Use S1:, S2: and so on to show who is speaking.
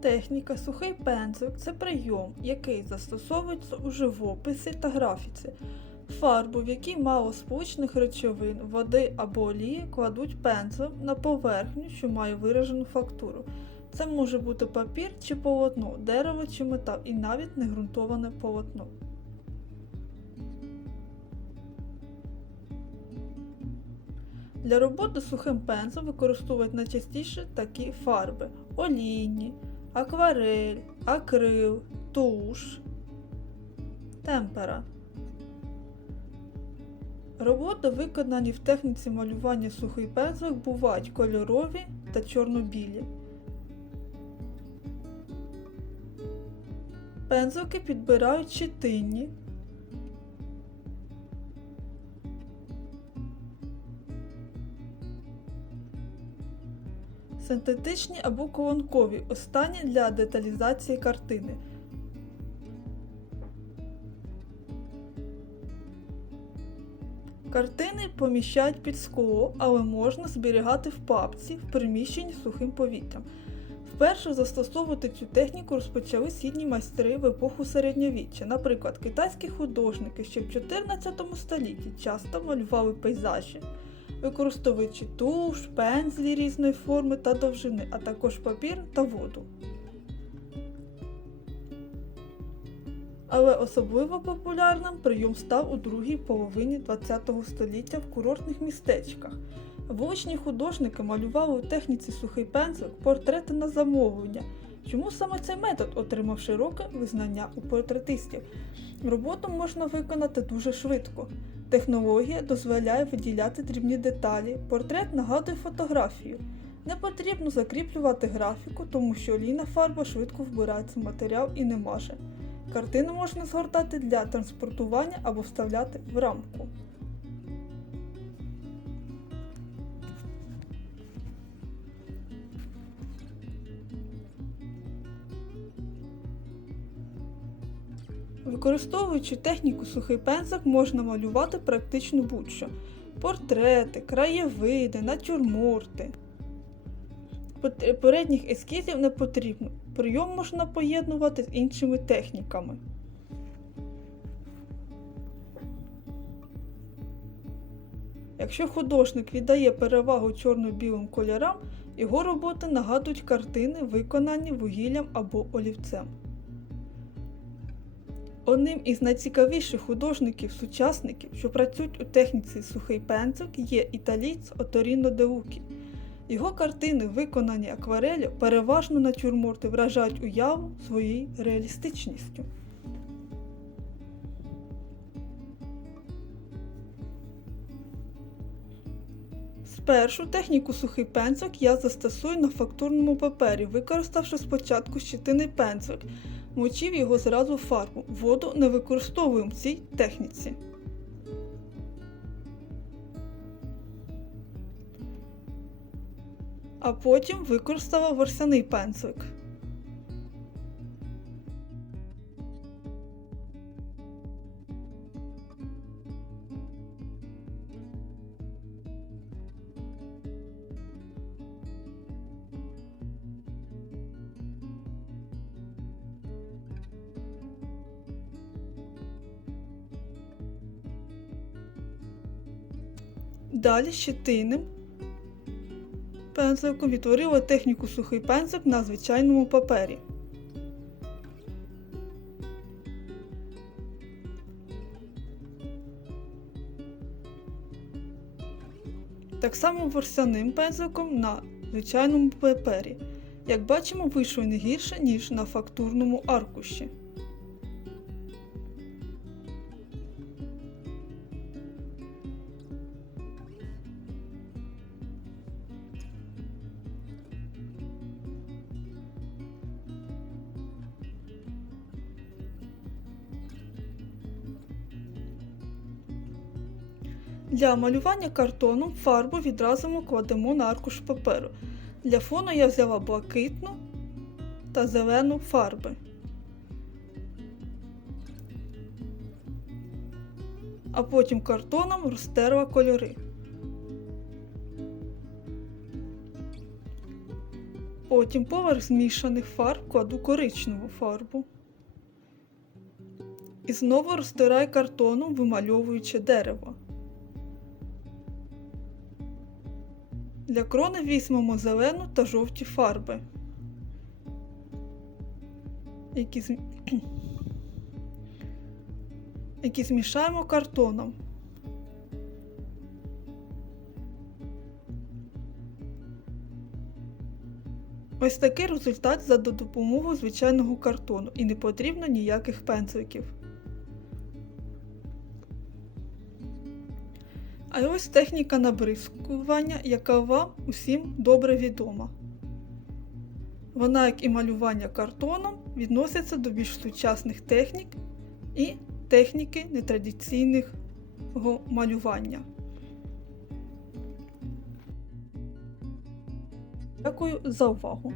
S1: Техніка сухий пензлик це прийом, який застосовується у живописі та графіці. Фарбу, в якій мало сполучних речовин, води або олії, кладуть пензлем на поверхню, що має виражену фактуру. Це може бути папір чи полотно, дерево чи метал, і навіть негрунтоване полотно. Для роботи сухим пензлем використовують найчастіше такі фарби: олійні, акварель, акрил, туш, темпера. Роботи, виконані в техніці малювання сухий пензлик, бувають кольорові та чорно-білі. Пензлики підбирають щетинні, синтетичні або колонкові, останні для деталізації картини. Картини поміщають під скло, але можна зберігати в папці в приміщенні сухим повітрям. Вперше застосовувати цю техніку розпочали східні майстри в епоху середньовіччя. Наприклад, китайські художники ще в 14 столітті часто малювали пейзажі, використовуючи туш, пензлі різної форми та довжини, а також папір та воду. Але особливо популярним прийом став у другій половині ХХ століття в курортних містечках. Вуличні художники малювали у техніці сухий пензлик портрети на замовлення. Чому саме цей метод отримав широке визнання у портретистів? Роботу можна виконати дуже швидко. Технологія дозволяє виділяти дрібні деталі, портрет нагадує фотографію. Не потрібно закріплювати графіку, тому що олійна фарба швидко вбирається в матеріал і не маже. Картину можна згортати для транспортування або вставляти в рамку. Використовуючи техніку сухий пензлик, можна малювати практично будь-що: портрети, краєвиди, натюрморти. Передніх ескізів не потрібно. Прийом можна поєднувати з іншими техніками. Якщо художник віддає перевагу чорно-білим кольорам, його роботи нагадують картини, виконані вугіллям або олівцем. Одним із найцікавіших художників-сучасників, що працюють у техніці сухий пензлик, є італієць Оторіно де Лукі. Його картини, виконані аквареллю, переважно натюрморти вражають уяву своєю реалістичністю. Спершу техніку сухий пензлик я застосую на фактурному папері, використавши спочатку щетиний пензлик, мочив його зразу в фарбу. Воду не використовуємо в цій техніці. А потім використала ворсяний пензлик. Далі щетинним пензликом відтворила техніку сухий пензлик на звичайному папері. Так само ворсяним пензликом на звичайному папері. Як бачимо, вийшло не гірше, ніж на фактурному аркуші. Для малювання картоном фарбу відразу ми кладемо на аркуш паперу. Для фону я взяла блакитну та зелену фарби. А потім картоном розтерла кольори. Потім поверх змішаних фарб кладу коричневу фарбу. І знову розтираю картоном, вимальовуючи дерево. Для крони візьмемо зелену та жовті фарби, які, зм- які змішаємо картоном. Ось такий результат за допомогою звичайного картону і не потрібно ніяких пензликів. А ось техніка набризкування, яка вам усім добре відома. Вона, як і малювання картоном, відноситься до більш сучасних технік і техніки нетрадиційного малювання. Дякую за увагу!